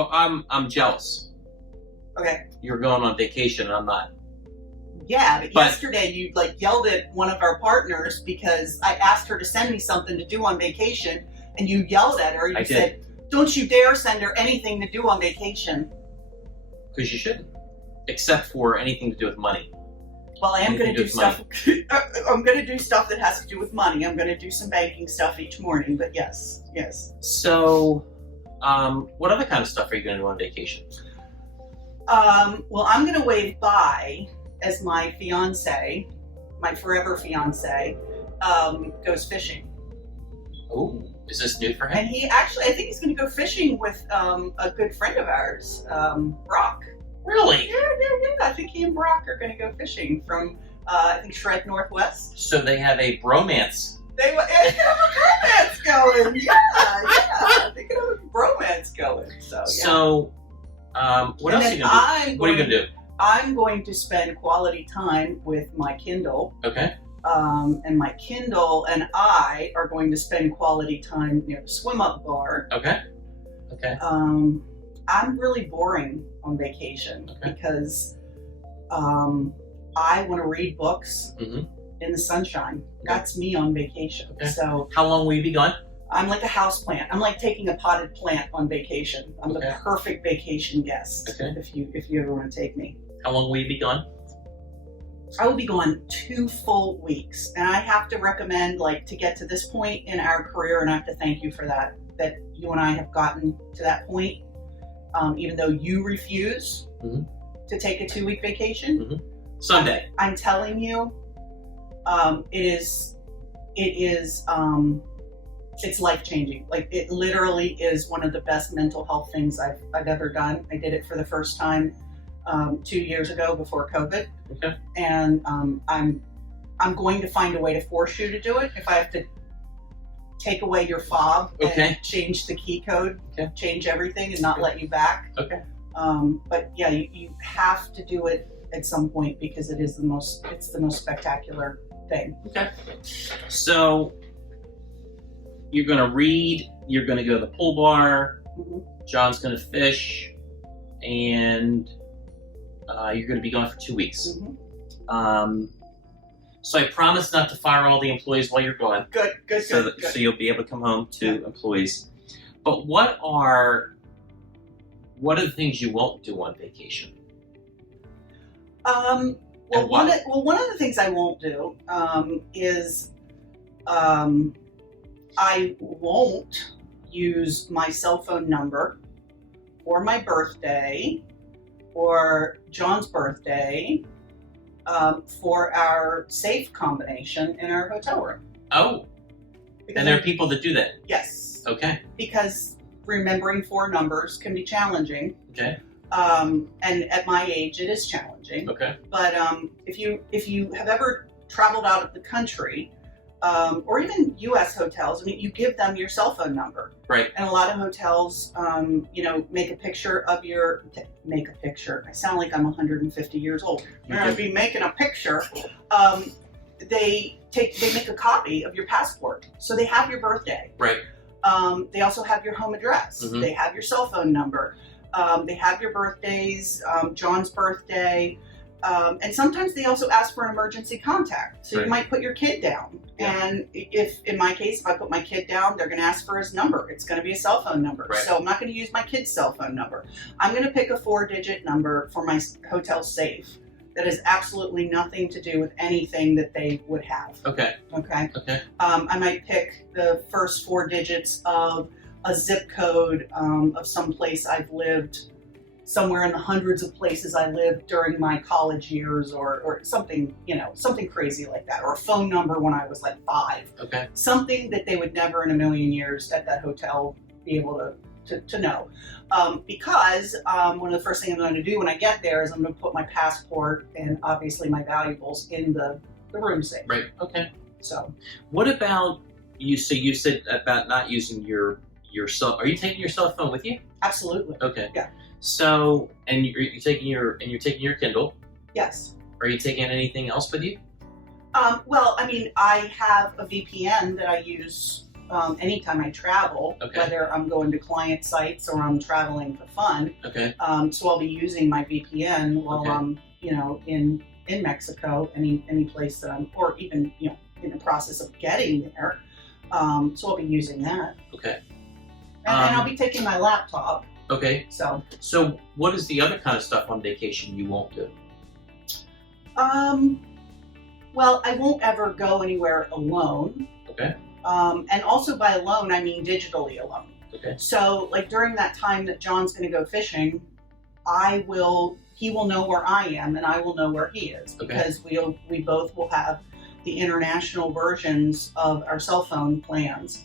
Well, I'm jealous. Okay. You're going on vacation and I'm not. Yeah, but yesterday you yelled at one of our partners because I asked her to send me something to do on vacation, and you yelled at her. You said, "Don't you dare send her anything to do on vacation." Because you shouldn't, except for anything to do with money. Well, I am going to do stuff. I'm going to do stuff that has to do with money. I'm going to do some banking stuff each morning. But yes. So, what other kind of stuff are you going to do on vacation? Well, I'm going to wave bye as my fiance, my forever fiance, goes fishing. Oh, is this new for him? And I think he's going to go fishing with a good friend of ours, Brock. Really? Yeah. I think he and Brock are going to go fishing from, I think, Shred Northwest. So they have a bromance. They have a bromance going. Yeah. They could have a bromance going. So, yeah. So, what else are you going to do? What are you going to do? I'm going to spend quality time with my Kindle. Okay. And my Kindle and I are going to spend quality time near the swim up bar. Okay. I'm really boring on vacation because I want to read books in the sunshine. That's me on vacation. Okay. So how long will you be gone? I'm like a house plant. I'm like taking a potted plant on vacation. I'm the perfect vacation guest if you ever want to take me. How long will you be gone? I will be gone 2 full weeks, and I have to recommend, to get to this point in our career, and I have to thank you for that you and I have gotten to that point, even though you refuse to take a 2-week vacation. Someday. I'm telling you, it's life-changing. It literally is one of the best mental health things I've ever done. I did it for the first time 2 years ago before COVID. Okay. And I'm going to find a way to force you to do it. If I have to take away your fob and change the key code, change everything and not let you back. Okay. But yeah, you have to do it at some point because it's the most spectacular thing. Okay. So you're going to read, you're going to go to the pool bar, John's going to fish, and you're going to be gone for 2 weeks. So I promise not to fire all the employees while you're gone. Good. So you'll be able to come home to employees. But what are the things you won't do on vacation? One of the things I won't do is I won't use my cell phone number or my birthday or John's birthday for our safe combination in our hotel room. Oh. And there are people that do that? Yes. Okay. Because remembering 4 numbers can be challenging. Okay. And at my age, it is challenging. Okay. But if you have ever traveled out of the country, or even U.S. hotels, you give them your cell phone number. Right. And a lot of hotels, make a picture of make a picture. I sound like I'm 150 years old. I'd be making a picture. They make a copy of your passport, so they have your birthday. Right. They also have your home address. They have your cell phone number. They have your birthdays, John's birthday. And sometimes they also ask for an emergency contact. So you might put your kid down. Yeah. And in my case, if I put my kid down, they're going to ask for his number. It's going to be a cell phone number. Right. So I'm not going to use my kid's cell phone number. I'm going to pick a 4-digit number for my hotel safe that has absolutely nothing to do with anything that they would have. Okay. I might pick the first 4 digits of a zip code of some place I've lived, somewhere in the hundreds of places I lived during my college years, or something, something crazy like that, or a phone number when I was 5. Okay. Something that they would never in a million years at that hotel be able to know. Because one of the first things I'm going to do when I get there is I'm going to put my passport and obviously my valuables in the room safe. Right. Okay. So. What about you? So you said about not using your cell. Are you taking your cell phone with you? Absolutely. Okay. Yeah. So, and you're taking your Kindle. Yes. Are you taking anything else with you? Well, I have a VPN that I use anytime I travel, Okay. whether I'm going to client sites or I'm traveling for fun. Okay. So I'll be using my VPN while Okay. I'm, in Mexico, any place that I'm, or even, in the process of getting there. So I'll be using that. Okay. And I'll be taking my laptop. Okay. So what is the other kind of stuff on vacation you won't do? Well, I won't ever go anywhere alone. Okay. And also by alone, I mean digitally alone. Okay. So like during that time that John's going to go fishing, he will know where I am and I will know where he is, because we both will have the international versions of our cell phone plans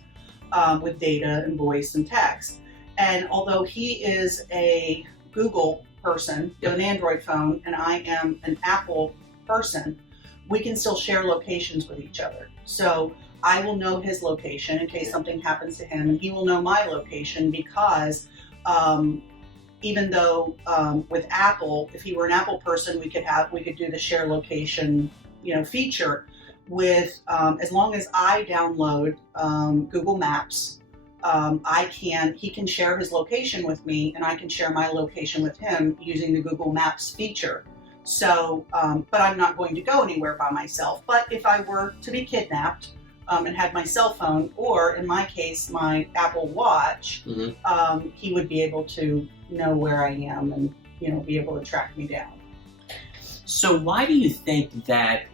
with data and voice and text. And although he is a Google person with an Android phone and I am an Apple person, we can still share locations with each other. So I will know his location in case something happens to him, and he will know my location, because even though with Apple, if he were an Apple person, we could do the share location, feature. With as long as I download Google Maps, he can share his location with me, and I can share my location with him using the Google Maps feature. So, but I'm not going to go anywhere by myself. But if I were to be kidnapped and had my cell phone, or in my case, my Apple Watch, he would be able to know where I am and, be able to track me down. So why do you think that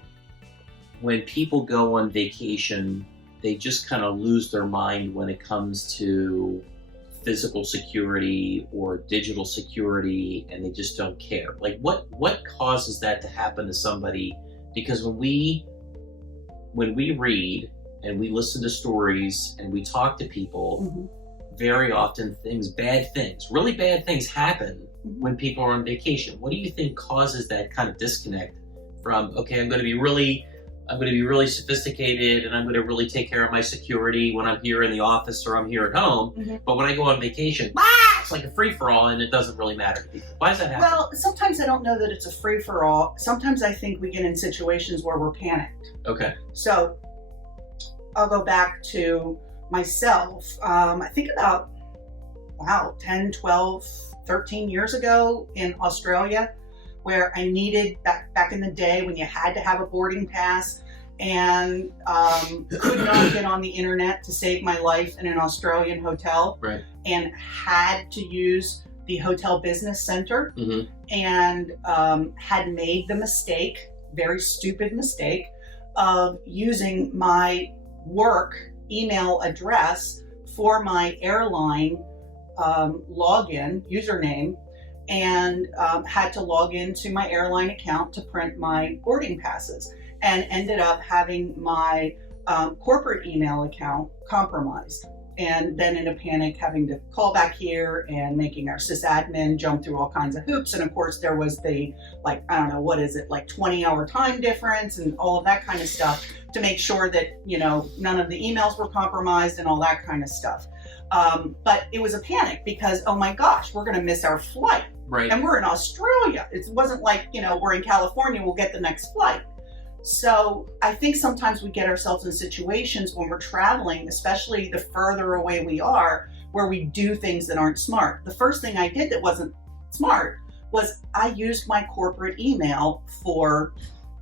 when people go on vacation, they just kind of lose their mind when it comes to physical security or digital security, and they just don't care? Like what causes that to happen to somebody? Because when we read and we listen to stories and we talk to people, very often really bad things happen when people are on vacation. What do you think causes that kind of disconnect from, okay, I'm going to be really sophisticated and I'm going to really take care of my security when I'm here in the office or I'm here at home. But when I go on vacation, it's like a free-for-all and it doesn't really matter to people. Why does that happen? Well, sometimes I don't know that it's a free-for-all. Sometimes I think we get in situations where we're panicked. Okay. So I'll go back to myself. I think about, 10, 12, 13 years ago in Australia, where I needed, back in the day when you had to have a boarding pass, and could not get on the internet to save my life in an Australian hotel, right, and had to use the hotel business center, and had made the mistake, very stupid mistake, of using my work email address for my airline login username, and had to log into my airline account to print my boarding passes, and ended up having my corporate email account compromised. And then in a panic, having to call back here and making our sysadmin jump through all kinds of hoops. And of course there was the, 20-hour time difference and all of that kind of stuff to make sure that, none of the emails were compromised and all that kind of stuff. But it was a panic because, oh my gosh, we're going to miss our flight. Right. And we're in Australia. It wasn't like, we're in California, we'll get the next flight. So I think sometimes we get ourselves in situations when we're traveling, especially the further away we are, where we do things that aren't smart. The first thing I did that wasn't smart was I used my corporate email for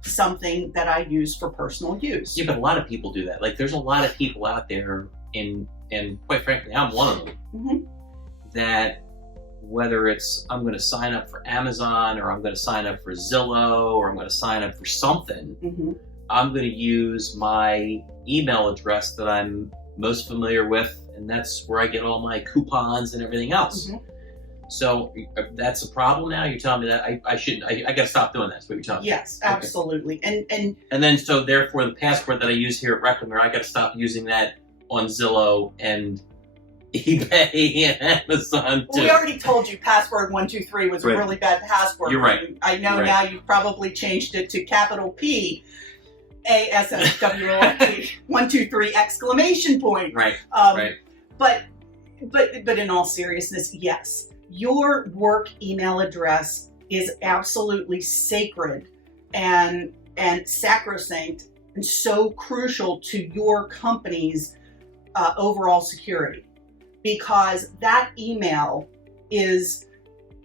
something that I use for personal use. Yeah, but a lot of people do that. Like, there's a lot of people out there, and quite frankly, I'm one of them, that whether it's I'm going to sign up for Amazon, or I'm going to sign up for Zillow, or I'm going to sign up for something, I'm going to use my email address that I'm most familiar with, and that's where I get all my coupons and everything else. So that's a problem now? You're telling me that I shouldn't, I got to stop doing that, is what you're telling me? Yes, absolutely. And then, so therefore, the password that I use here at Reclamere, I got to stop using that on Zillow and eBay and Amazon too. Well, we already told you password 123 was a really bad password. You're right. I know now you've probably changed it to capital P ASSWORD 123 exclamation point. Right. But in all seriousness, yes, your work email address is absolutely sacred and sacrosanct and so crucial to your company's overall security, because that email is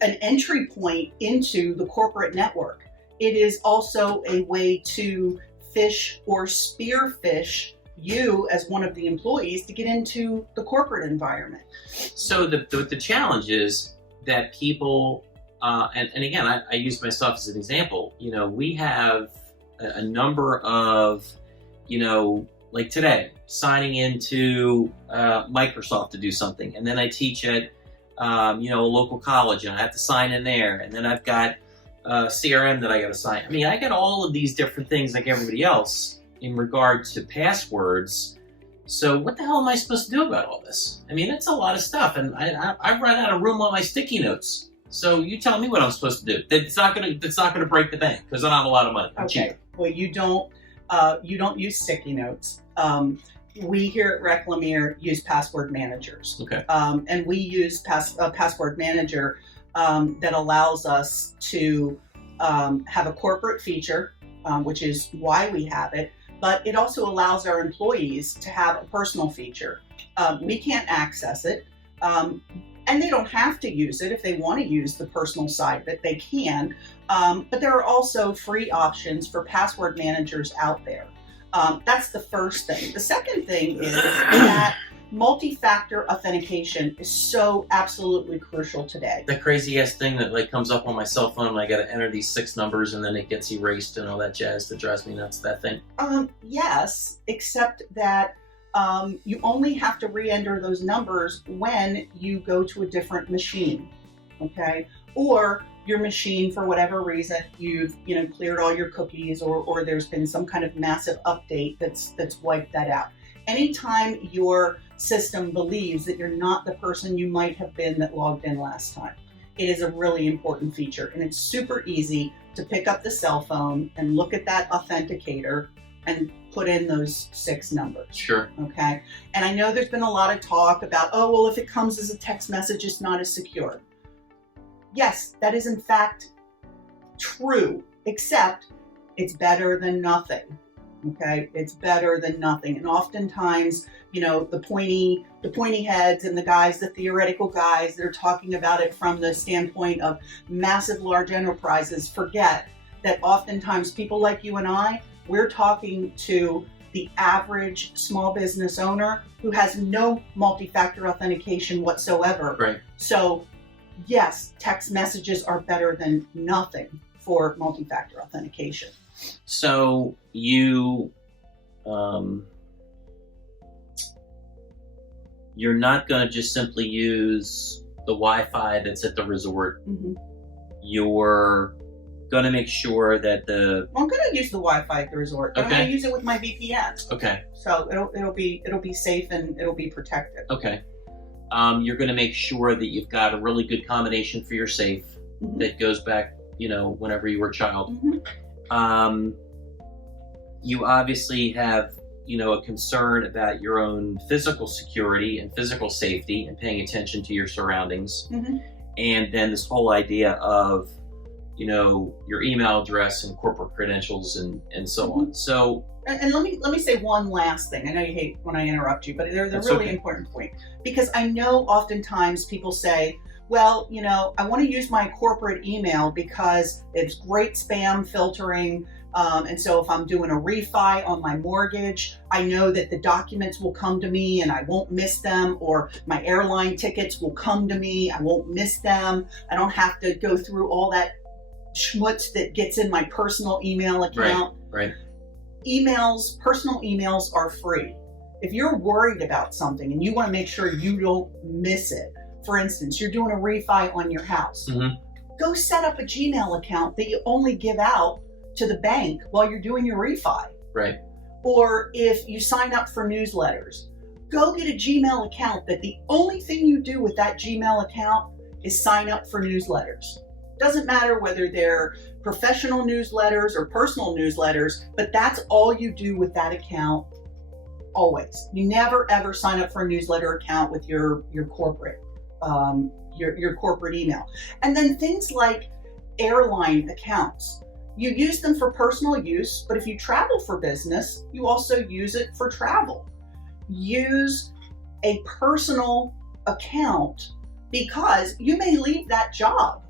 an entry point into the corporate network. It is also a way to fish or spearfish you as one of the employees to get into the corporate environment. So the challenge is that people, and again, I use myself as an example, we have a number of, like today, signing into Microsoft to do something. And then I teach at, a local college, and I have to sign in there. And then I've got CRM that I got to sign. I mean, I got all of these different things like everybody else in regard to passwords. So what the hell am I supposed to do about all this? I mean, that's a lot of stuff. And I've run out of room on my sticky notes. So you tell me what I'm supposed to do. That's not gonna break the bank, because I don't have a lot of money. I'm cheap. Well, you don't use sticky notes. We here at Reclamere use password managers. Okay. And we use a password manager that allows us to have a corporate feature, which is why we have it, but it also allows our employees to have a personal feature. We can't access it, and they don't have to use it. If they want to use the personal side of it, they can, but there are also free options for password managers out there. That's the first thing. The second thing is that multi-factor authentication is so absolutely crucial today. The crazy ass thing that comes up on my cell phone, and I got to enter these 6 numbers, and then it gets erased and all that jazz that drives me nuts. That thing. Yes, except that you only have to re-enter those numbers when you go to a different machine, okay? Or your machine, for whatever reason, you've cleared all your cookies, or there's been some kind of massive update that's wiped that out. Anytime your system believes that you're not the person you might have been that logged in last time, it is a really important feature. And it's super easy to pick up the cell phone and look at that authenticator and put in those 6 numbers. Sure. Okay. And I know there's been a lot of talk about, oh, well, if it comes as a text message, it's not as secure. Yes, that is in fact true, except it's better than nothing. Okay, it's better than nothing. And oftentimes, the pointy heads and the theoretical guys that are talking about it from the standpoint of massive, large enterprises forget that oftentimes people like you and I, we're talking to the average small business owner who has no multi-factor authentication whatsoever. Right. So yes, text messages are better than nothing for multi-factor authentication. So you're not going to just simply use the Wi-Fi that's at the resort. Mm-hmm. You're going to make sure that I'm going to use the Wi-Fi at the resort. But okay. I'm going to use it with my VPN. Okay. So it'll be safe and it'll be protected. Okay. You're going to make sure that you've got a really good combination for your safe mm-hmm. that goes back, whenever you were a child. Mm-hmm. You obviously have, a concern about your own physical security and physical safety and paying attention to your surroundings. Mm-hmm. And then this whole idea of, your email address and corporate credentials and so mm-hmm. on. So, and let me say one last thing. I know you hate when I interrupt you, but they're really okay. important point, because I know oftentimes people say, well, I want to use my corporate email because it's great spam filtering. And so if I'm doing a refi on my mortgage, I know that the documents will come to me and I won't miss them, or my airline tickets will come to me, I won't miss them. I don't have to go through all that schmutz that gets in my personal email account. Right. Personal emails are free. If you're worried about something and you want to make sure you don't miss it, for instance, you're doing a refi on your house, mm-hmm. go set up a Gmail account that you only give out to the bank while you're doing your refi. Right. Or if you sign up for newsletters, go get a Gmail account that the only thing you do with that Gmail account is sign up for newsletters. Doesn't matter whether they're professional newsletters or personal newsletters, but that's all you do with that account always. You never ever sign up for a newsletter account with your corporate your corporate email. And then things like airline accounts. You use them for personal use, but if you travel for business, you also use it for travel. use a personal account, because you may leave that job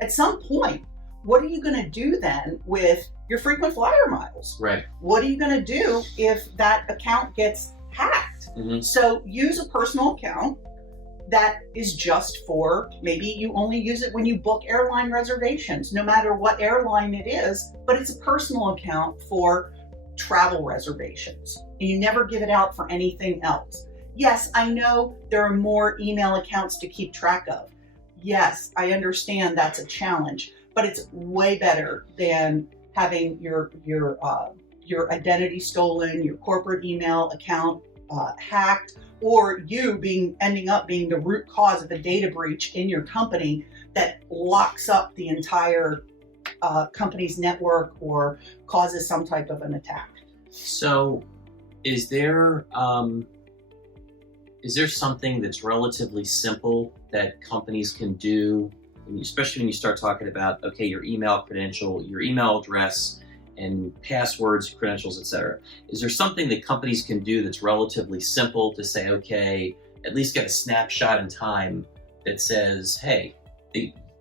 at some point. What are you going to do then with your frequent flyer miles? Right. What are you going to do if that account gets hacked? So use a personal account that is just for, maybe you only use it when you book airline reservations, no matter what airline it is, but it's a personal account for travel reservations. And you never give it out for anything else. Yes, I know there are more email accounts to keep track of. Yes, I understand that's a challenge, but it's way better than having your identity stolen, your corporate email account hacked, or you ending up being the root cause of a data breach in your company that locks up the entire company's network or causes some type of an attack. So, is there something that's relatively simple that companies can do, especially when you start talking about, okay, your email credential, your email address, and passwords, credentials, etc. Is there something that companies can do that's relatively simple to say, okay, at least get a snapshot in time that says, hey,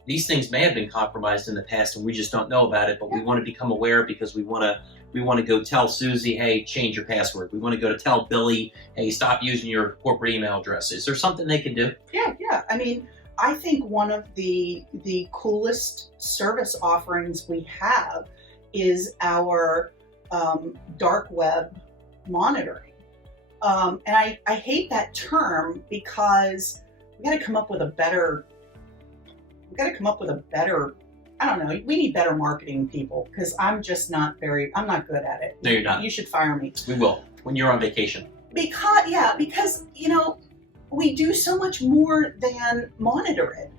these things may have been compromised in the past and we just don't know about it, but we want to become aware because we want to go tell Susie, hey, change your password. We want to go to tell Billy, hey, stop using your corporate email address. Is there something they can do? Yeah. I mean, I think one of the coolest service offerings we have is our dark web monitoring. And I hate that term because we got to come up with a better, I don't know, we need better marketing people, because I'm not good at it. No, you're not. You should fire me. We will, when you're on vacation. Because we do so much more than monitor it.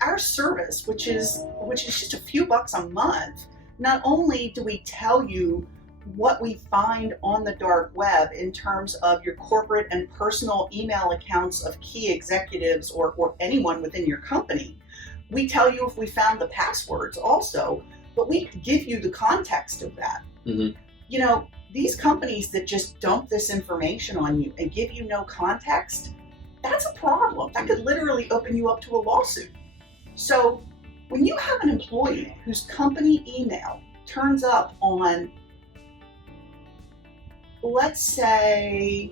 Our service, which is just a few bucks a month, not only do we tell you what we find on the dark web in terms of your corporate and personal email accounts of key executives or anyone within your company, we tell you if we found the passwords also, but we give you the context of that. These companies that just dump this information on you and give you no context, that's a problem. That could literally open you up to a lawsuit. So when you have an employee whose company email turns up on, let's say,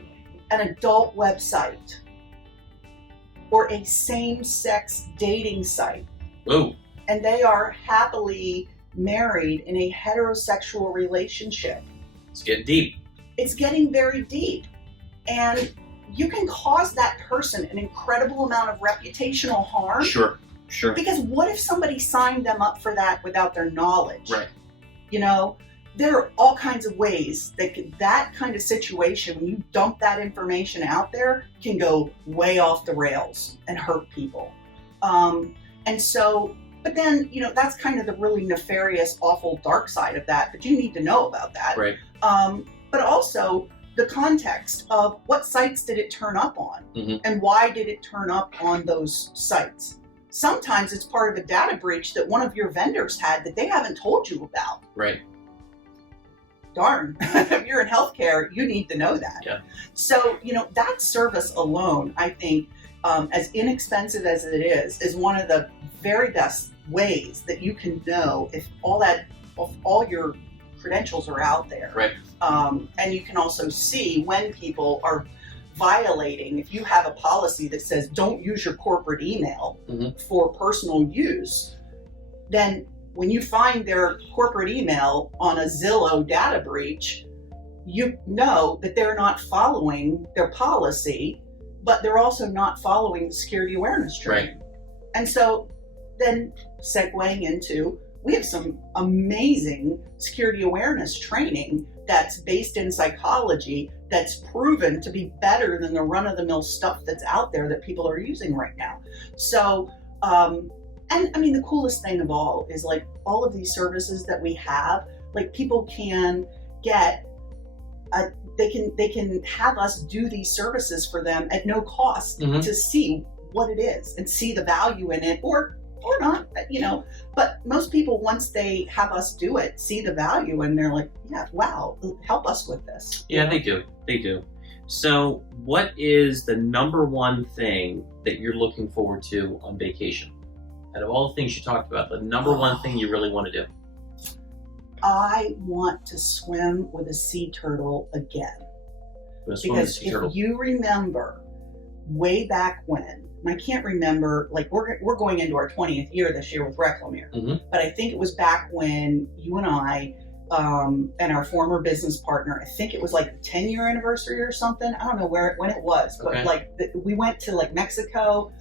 an adult website or a same-sex dating site, and they are happily married in a heterosexual relationship, it's getting deep. It's getting very deep. And you can cause that person an incredible amount of reputational harm. Sure. Because what if somebody signed them up for that without their knowledge? Right. There are all kinds of ways that kind of situation, when you dump that information out there, can go way off the rails and hurt people. But then, that's kind of the really nefarious, awful, dark side of that, but you need to know about that. Right. But also the context of what sites did it turn up on, and why did it turn up on those sites? Sometimes it's part of a data breach that one of your vendors had that they haven't told you about. Right. Darn, if you're in healthcare, you need to know that. Yeah. So, that service alone, I think, as inexpensive as it is one of the very best ways that you can know if all your credentials are out there. Right. And you can also see when people are violating. If you have a policy that says don't use your corporate email for personal use, then when you find their corporate email on a Zillow data breach, you know that they're not following their policy, but they're also not following security awareness training. Right. And so then segueing into, we have some amazing security awareness training that's based in psychology that's proven to be better than the run-of-the-mill stuff that's out there that people are using right now. So, and I mean, the coolest thing of all is like all of these services that we have, like people can get, they can have us do these services for them at no cost to see what it is and see the value in it, or not, but most people, once they have us do it, see the value and they're like, yeah, wow, help us with this. Yeah, they do. So, what is the number one thing that you're looking forward to on vacation? Out of all the things you talked about, the number one thing you really want to do? I want to swim with a sea turtle again. Because if you remember, way back when, and I can't remember, like we're going into our 20th year this year with Reclamere, but I think it was back when you and I and our former business partner, I think it was like the 10-year anniversary or something. I don't know when it was, but we went to like Mexico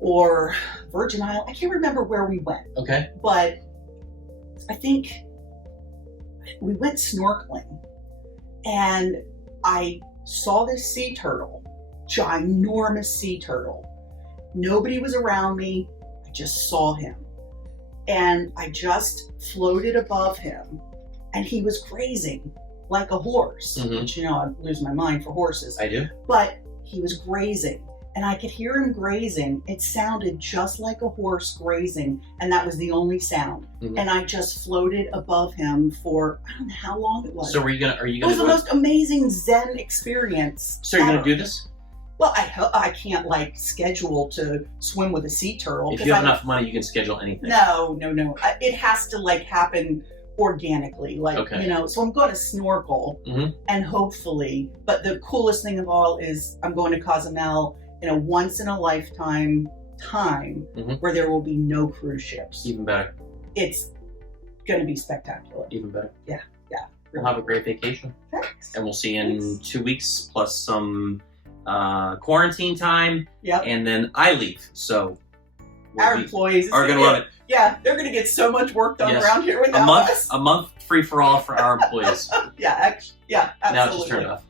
or Virgin Island. I can't remember where we went. Okay. But I think we went snorkeling and I saw this sea turtle, ginormous sea turtle. Nobody was around me. I just saw him. And I just floated above him and he was grazing like a horse, which, you know, I lose my mind for horses. I do. But he was grazing and I could hear him grazing. It sounded just like a horse grazing, and that was the only sound. And I just floated above him for, I don't know how long it was. So are you gonna It was the most amazing Zen experience. So you're gonna do this? Well, I can't like schedule to swim with a sea turtle. If you have enough money, you can schedule anything. No. It has to like happen organically, like, you know, so I'm going to snorkel and hopefully, but the coolest thing of all is I'm going to Cozumel in a once in a lifetime time where there will be no cruise ships. Even better. It's going to be spectacular. Even better. Yeah. We'll have a great vacation. Thanks. And we'll see you in 2 weeks plus some quarantine time. Yep. And then I leave. So our employees are going to love it. Yeah, they're going to get so much work done around here without us. A month free for all for our employees. Yeah, absolutely. Now just turn it off.